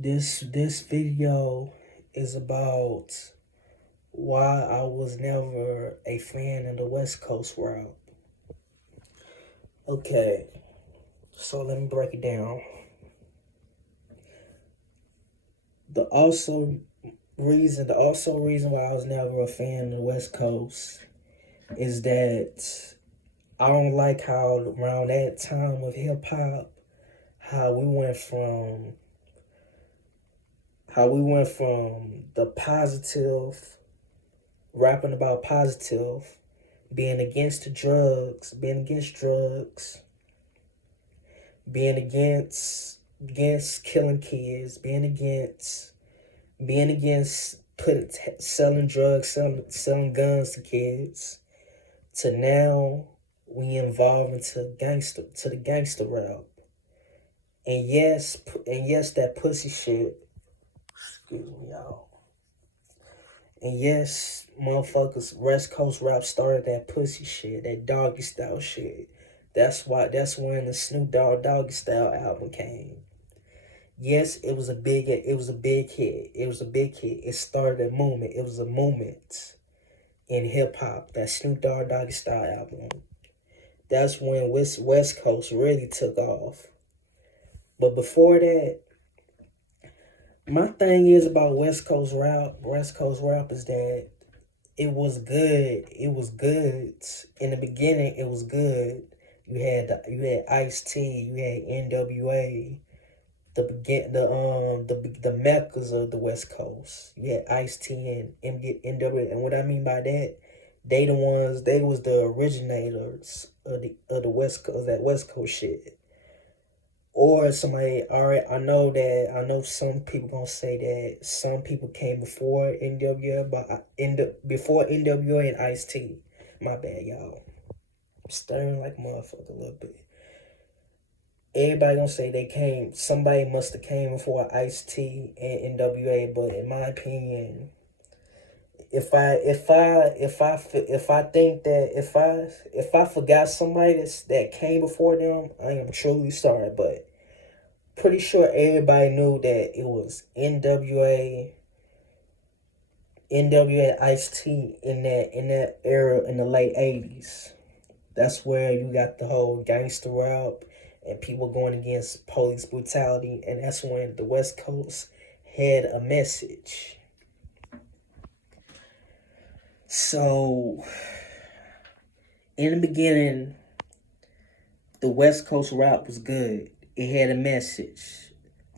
This video is about why I was never a fan of the West Coast route. Okay, so let me break it down. The also reason why I was never a fan of the West Coast is that I don't like how around that time of hip hop, how we went from the positive, rapping about positive, being against drugs, being against killing kids, being against putting selling drugs, selling guns to kids, to now we evolve into the gangster route. And yes, that pussy shit. Excuse me, y'all. And yes, motherfuckers, West Coast rap started that pussy shit, that doggy style shit. That's when the Snoop Dogg Doggy Style album came. Yes, it was a big hit. It was a big hit. It started a movement. It was a movement in hip hop. That Snoop Dogg Doggy Style album. That's when West Coast really took off. But before that, my thing is about West Coast rap is that it was good. It was good. In the beginning, it was good. You had Ice T, you had NWA, the meccas of the West Coast. You had Ice T and NWA, and what I mean by that, they was the originators of the West Coast, that West Coast shit. Or somebody, all right, I know some people gonna say that some people came before NWA, but before NWA and Ice T. My bad, y'all. I'm stirring like a motherfucker a little bit. Everybody gonna say they came. Somebody must have came before Ice T and NWA, but in my opinion, if I think that if I forgot somebody that came before them, I am truly sorry, but pretty sure everybody knew that it was NWA and Ice T in that era in the late 80s. That's where you got the whole gangster rap and people going against police brutality, and that's when the West Coast had a message. So in the beginning, the West Coast rap was good. It had a message.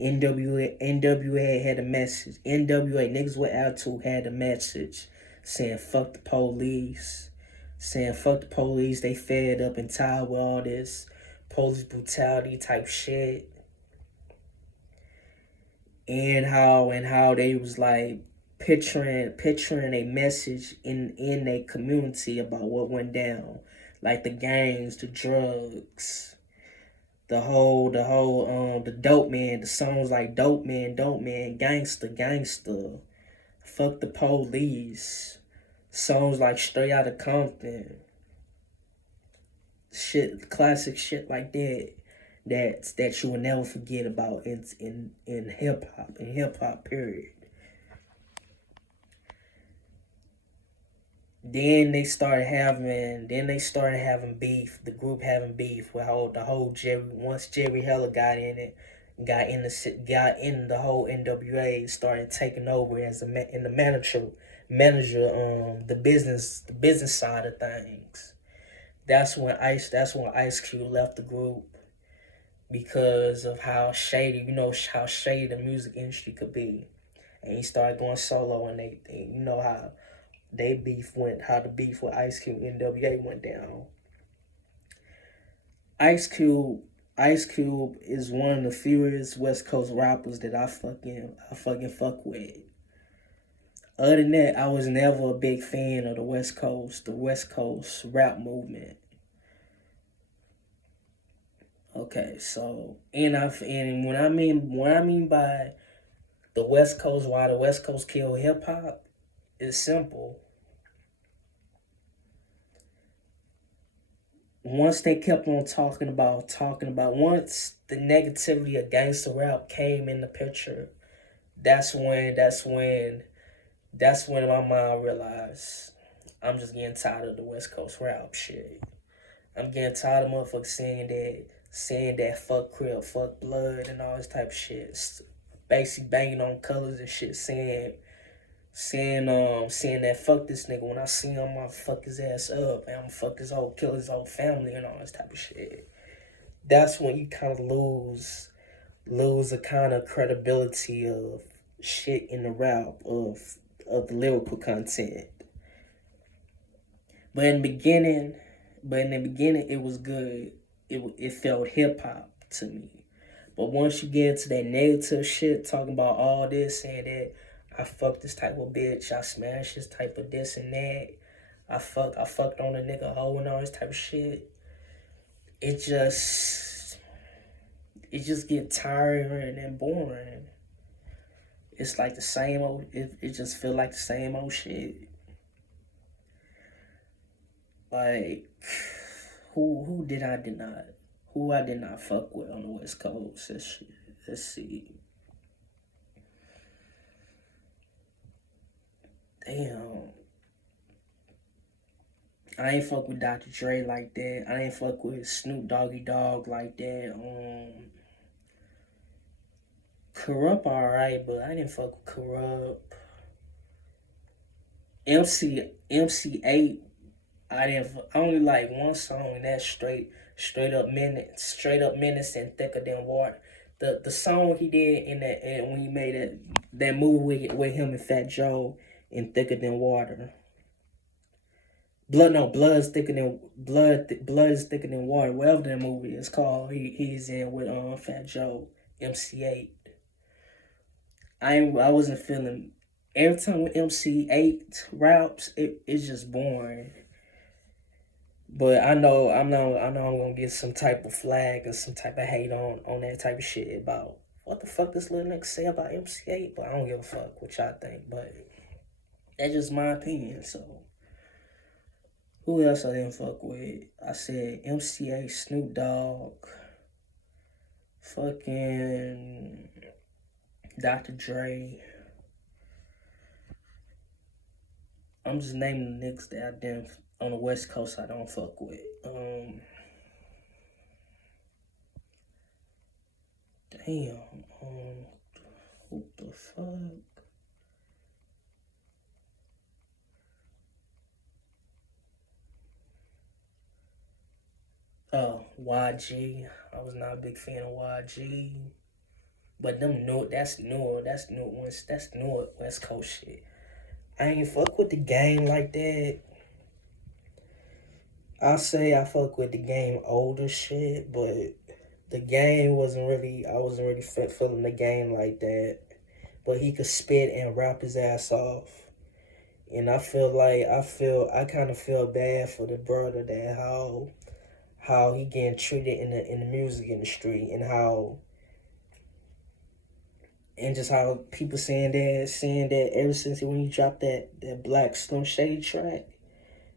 NWA had a message. NWA niggas with attitude had a message saying fuck the police, saying fuck the police. They fed up and tired with all this police brutality type shit, and how they was like picturing a message in a community about what went down, like the gangs, the drugs, the dope man, the songs like dope man, gangster, gangster, fuck the police, songs like straight out of Compton, shit, classic shit like that. That you will never forget about in hip hop period. Then they started having beef, the group having beef with the whole Jerry. Once Jerry Heller got in it, got in the whole NWA, started taking over as in the manager the business side of things. That's when Ice Cube left the group because of how shady, how shady the music industry could be. And he started going solo, and you know how the beef with Ice Cube NWA went down. Ice Cube Ice Cube is one of the fewest West Coast rappers that I fucking fuck with. Other than that, I was never a big fan of the West Coast rap movement. Okay, so and what I mean by the West Coast, why the West Coast killed hip hop is simple. Once they kept on talking about, once the negativity of gangster rap came in the picture, That's when my mind realized I'm just getting tired of the West Coast rap shit. I'm getting tired of motherfuckers saying that fuck Crip, fuck blood and all this type of shit. Basically banging on colors and shit, saying that fuck this nigga. When I see him, I'ma fuck his ass up and I'ma fuck his whole kill his whole family and all this type of shit. That's when you kind of lose a kind of credibility of shit in the rap of the lyrical content. But in the beginning, it was good. It felt hip hop to me. But once you get into that negative shit, talking about all this, saying that I fucked this type of bitch, I smashed this type of this and that, I fucked on a nigga hoe and all this type of shit. It just get tiring and boring. It's like the same old. It just feel like the same old shit. Like who did I not who I did not fuck with on the West Coast? Let's see. Damn. I ain't fuck with Dr. Dre like that. I ain't fuck with Snoop Doggy Dogg like that. Corrupt alright, but I didn't fuck with Corrupt. MC8. I only like one song, and that's straight up menace and thicker than water. The song he did in that, and when he made that movie with him and Fat Joe in Thicker Than Water. Blood is thicker than blood is thicker than water. Whatever that movie is called, he's in with Fat Joe, MC8. I wasn't feeling every time with MC8 raps. It's just boring. But I know I'm gonna get some type of flag or some type of hate on that type of shit about what the fuck this little nigga say about MC8. But I don't give a fuck what y'all think. But that's just my opinion. So who else I didn't fuck with? I said MC8, Snoop Dogg, fucking Dr. Dre. I'm just naming the niggas that I didn't on the West Coast I don't fuck with. Damn. What the fuck? Oh, YG. I was not a big fan of YG. But that's newer West Coast shit. I ain't fuck with the game like that. I say I fuck with the game older shit, but the game I wasn't really feeling the game like that. But he could spit and rap his ass off. And I kind of feel bad for the brother that how he getting treated in the music industry and just how people saying that ever since when he dropped that Black Slim Shady track,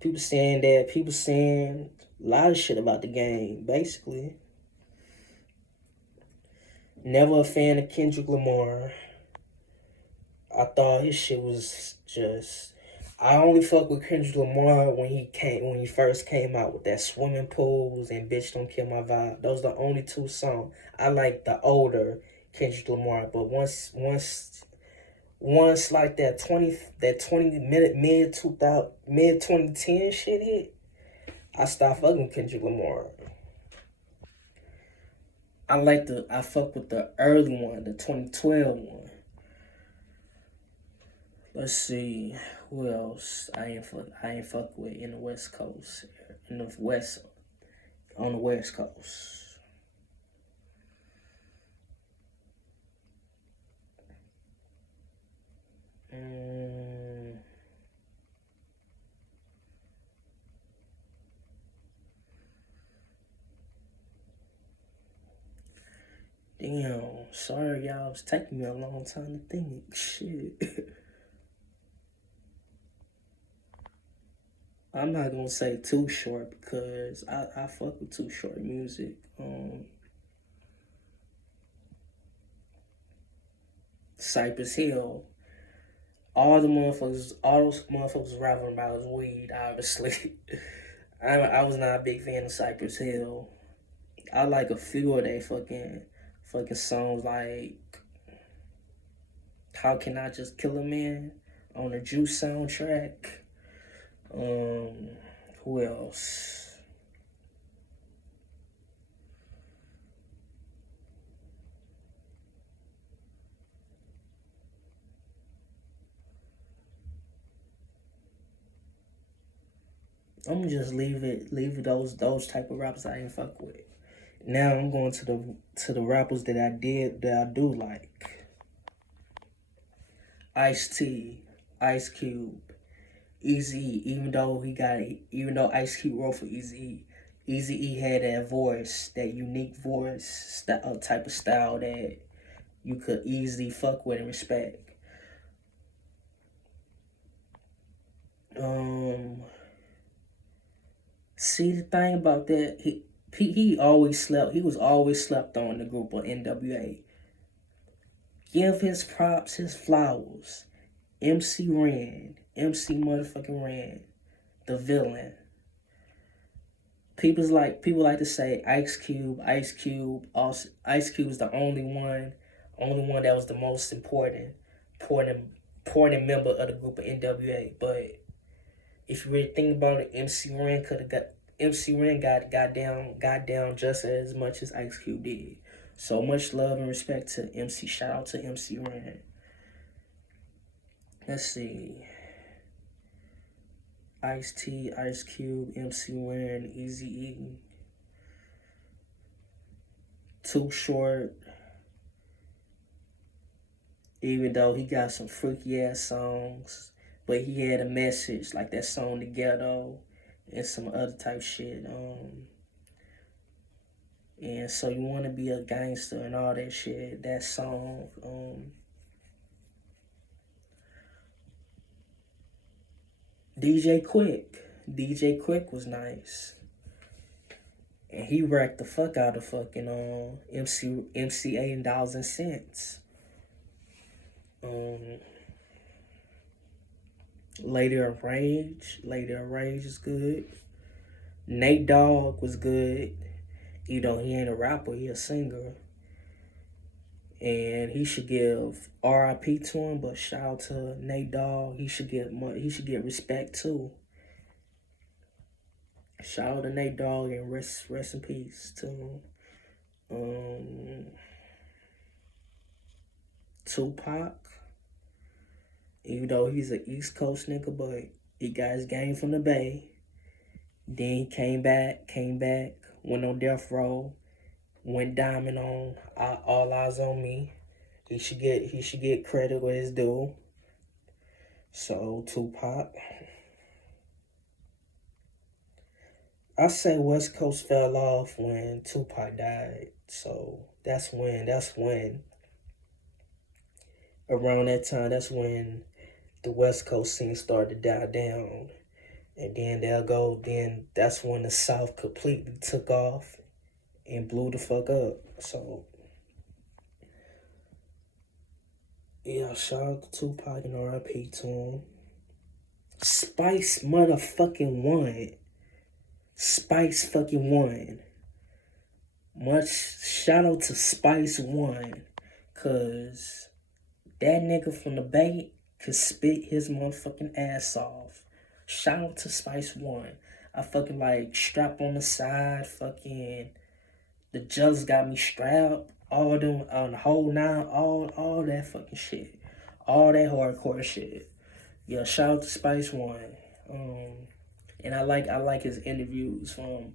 people saying a lot of shit about the game, basically. Never a fan of Kendrick Lamar. I thought his shit was just. I only fuck with Kendrick Lamar when he first came out with that swimming pools and bitch don't kill my vibe. Those are the only two songs. I like the older Kendrick Lamar, but once like that 20 minute mid 2010 shit hit, I stopped fucking with Kendrick Lamar. I fuck with the early one, the 2012 one. Let's see who else I ain't fuck with in the West Coast, in the West on the West Coast. Damn, sorry y'all, it's taking me a long time to think. Shit. I'm not gonna say Too Short because I fuck with Too Short music. Cypress Hill. All those motherfuckers rapping about is weed, obviously. I was not a big fan of Cypress Hill. I like a few of they fucking songs like How Can I Just Kill a Man on the Juice soundtrack. Who else? I'm gonna just leave it those type of rappers I ain't fuck with. Now I'm going to the rappers that I do like. Ice-T, Ice Cube, Eazy. Even though Ice Cube wrote for Eazy, Eazy had that voice, that unique voice style, type of style that you could easily fuck with and respect. See, the thing about that, he always slept. He was always slept on, the group of NWA. Give his props, his flowers. MC Ren, MC motherfucking Ren, the villain. People like to say Ice Cube, Ice Cube. Also, Ice Cube is the only one that was the most important member of the group of NWA. But if you really think about it, MC Ren got down just as much as Ice Cube did. So much love and respect to MC. Shout out to MC Ren. Let's see. Ice-T, Ice Cube, MC Ren, Eazy-E, Too Short. Even though he got some freaky ass songs, but he had a message, like that song "The Ghetto" and some other type shit. And so you want to be a gangster and all that shit. That song. DJ Quick was nice, and he wrecked the fuck out of fucking MCA and Dollars and Cents. Later of Rage is good. Nate Dogg was good. You know, he ain't a rapper, he a singer. And he should give R.I.P. to him, but shout out to Nate Dogg. He should get respect too. Shout out to Nate Dogg and rest in peace to him. Tupac. Even though he's an East Coast nigga, but he got his game from the Bay. Then he came back, went on death row, went diamond on All Eyes on Me. He should get credit where it's due. So Tupac. I say West Coast fell off when Tupac died. So that's when around that time, that's when the West Coast scene started to die down. And then that's when the South completely took off and blew the fuck up. So, yeah, shout out to Tupac and R.I.P. to him. Spice motherfucking won. Spice fucking won. Much shout out to Spice One, cause that nigga from the Bay could spit his motherfucking ass off. Shout out to Spice One. I fucking like strap on the side, fucking the Just Got Me Strapped, all them on the whole nine, all that fucking shit. All that hardcore shit. Yeah, shout out to Spice One. And I like his interviews from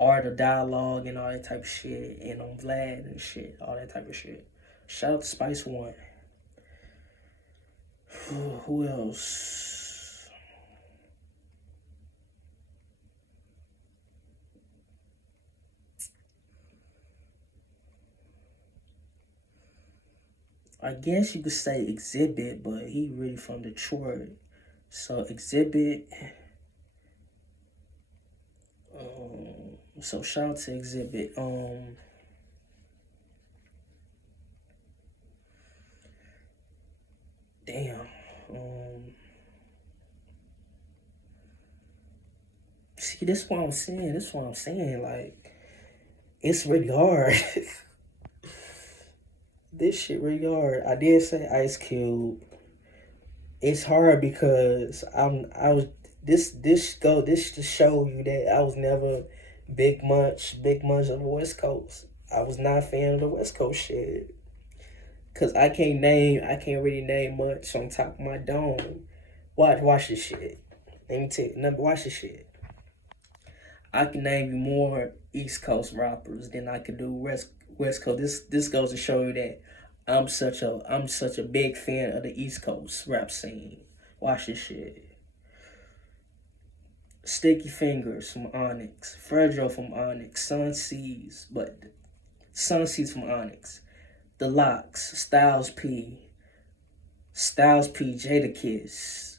Art of Dialogue and all that type of shit, and on Vlad and shit, all that type of shit. Shout out to Spice One. Who else? I guess you could say Exhibit, but he really from Detroit. So Exhibit. So shout out to Exhibit. Damn. Um, See, this what I'm saying. This what I'm saying. Like, it's really hard. This shit really hard. I did say Ice Cube. It's hard because I was this to show you that I was never big much of the West Coast. I was not a fan of the West Coast shit. Cause I can't really name much on top of my dome. Watch this shit. Let me tell you, watch this shit. I can name you more East Coast rappers than I could do West Coast. This goes to show you that I'm such a big fan of the East Coast rap scene. Watch this shit. Sticky Fingers from Onyx, Fredro from Onyx, Sun Seas from Onyx, The Locks, Styles P, Jadakiss,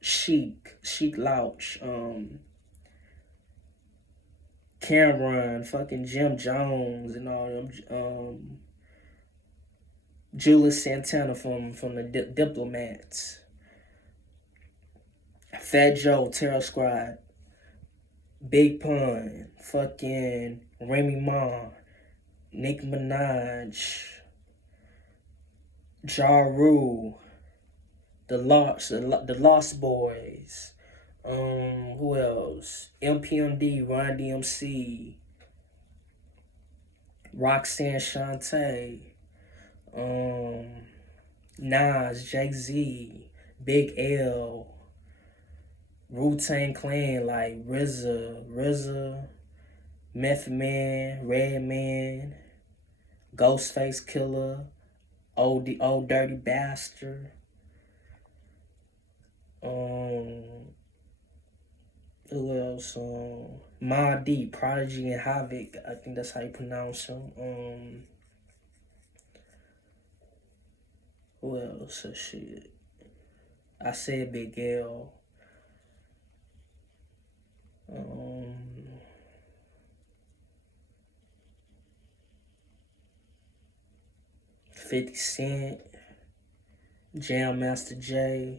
Sheek Louch, Cameron, fucking Jim Jones, and all them, Julius Santana from the Diplomats, Fat Joe, Terror Squad, Big Pun, fucking Remy Ma, Nicki Minaj, Ja Rule, the Lost Boys, who else? MPMD, Run DMC, Roxanne Shante, Nas, Jay Z, Big L, Wu-Tang Clan like RZA, Meth Man, Redman, Ghostface Killer, Old Dirty Bastard, who else? Ma D, Prodigy and Havoc. I think that's how you pronounce them. Who else? Shit. I said Big L. 50 Cent, Jam Master Jay.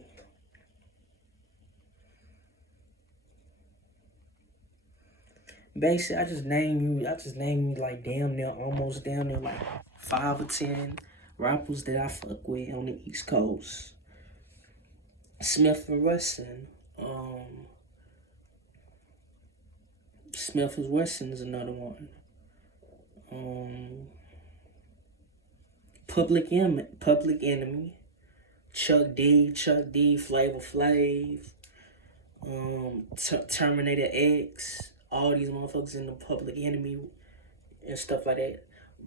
Basically, I just name you like almost damn near like 5 or 10 rappers that I fuck with on the East Coast. Smith and Wesson. Smith and Wesson is another one. Public Enemy, Chuck D, Flavor Flav, Terminator X, all these motherfuckers in the Public Enemy and stuff like that.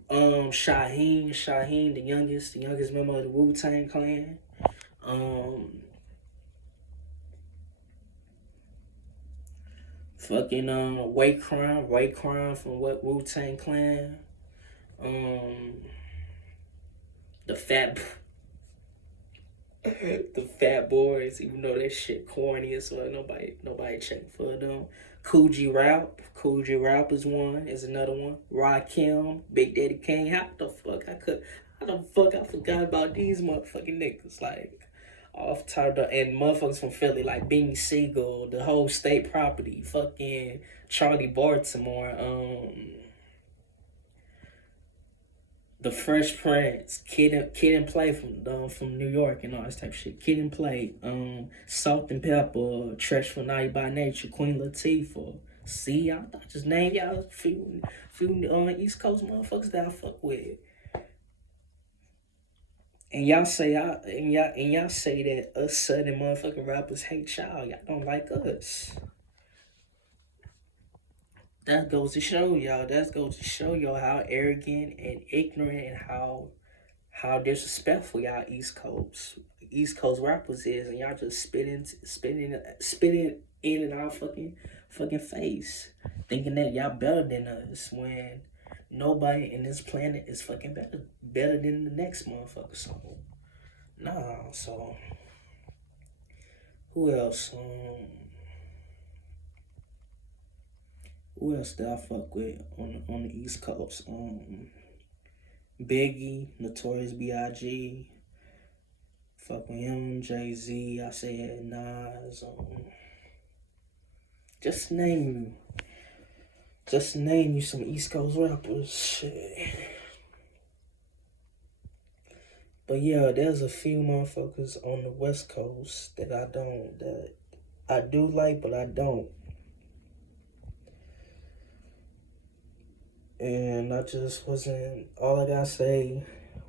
Shaheen, the youngest member of the Wu-Tang Clan. Fucking Way Crime from what Wu-Tang Clan. The Fat the Fat Boys, even though that shit corny as well, nobody check for them. Cool G Rap is one, is another one. Rakim, Big Daddy Kane. How the fuck I forgot about these motherfucking niggas, like off top of the, and motherfuckers from Philly like Beanie Siegel, the whole State Property, fucking Charlie Baltimore, the Fresh Prince, Kid and Play from New York and all this type of shit. Kid and Play, Salt and Pepper, Tresh for Night by Nature, Queen Latifah. See, I just named y'all a few East Coast motherfuckers that I fuck with. And y'all say that us Southern motherfucking rappers hate y'all. Y'all don't like us. That goes to show y'all. That goes to show y'all how arrogant and ignorant and how disrespectful y'all East Coast rappers is, and y'all just spitting in our fucking face, thinking that y'all better than us when nobody in this planet is fucking better than the next motherfucker. So nah. So who else? Who else did I fuck with on the East Coast? Biggie, Notorious B.I.G., Fuck with him, Jay-Z, I said Nas, just name you some East Coast rappers. Shit. But yeah, there's a few motherfuckers on the West Coast that I do like, but I don't. And I just wasn't, all I gotta say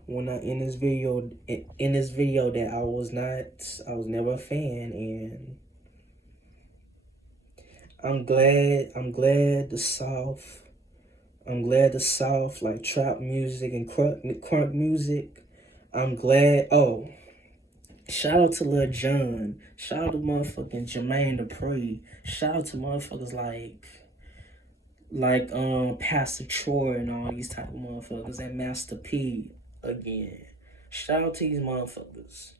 when I in this video that I was never a fan. And I'm glad the South like trap music and crunk music. I'm glad. Oh, shout out to Lil Jon. Shout out to motherfucking Jermaine Dupri. Shout out to motherfuckers like Pastor Troy and all these type of motherfuckers, and Master P again. Shout out to these motherfuckers.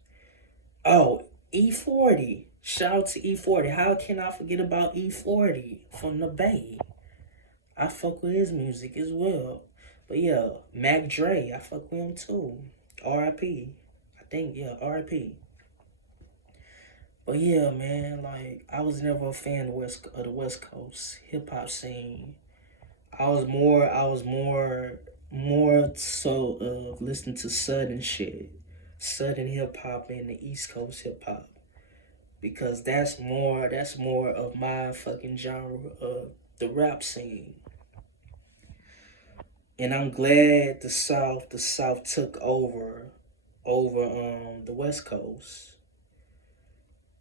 Oh, E40. Shout out to E40. How can I forget about E40 from the Bay? I fuck with his music as well. But yeah, Mac Dre, I fuck with him too. R.I.P. I think, yeah, R.I.P. But yeah, man, like I was never a fan of the West Coast hip hop scene. I was more so of listening to Southern shit, Southern hip hop and the East Coast hip hop, because that's more of my fucking genre of the rap scene. And I'm glad the South took over the West Coast.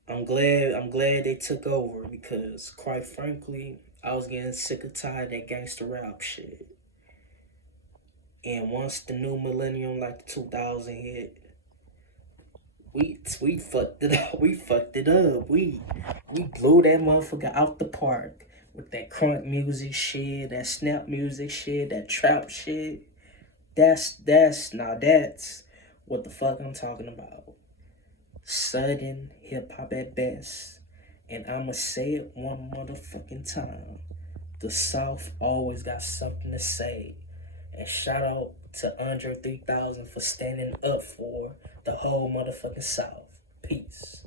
I'm glad they took over, because quite frankly, I was getting sick of tired of that gangster rap shit. And once the new millennium, like the 2000 hit, we fucked it up. We fucked it up. We blew that motherfucker out the park with that crunk music shit, that snap music shit, that trap shit. That's what the fuck I'm talking about. Southern hip hop at best. And I'ma say it one motherfucking time. The South always got something to say. And shout out to Andre 3000 for standing up for the whole motherfucking South. Peace.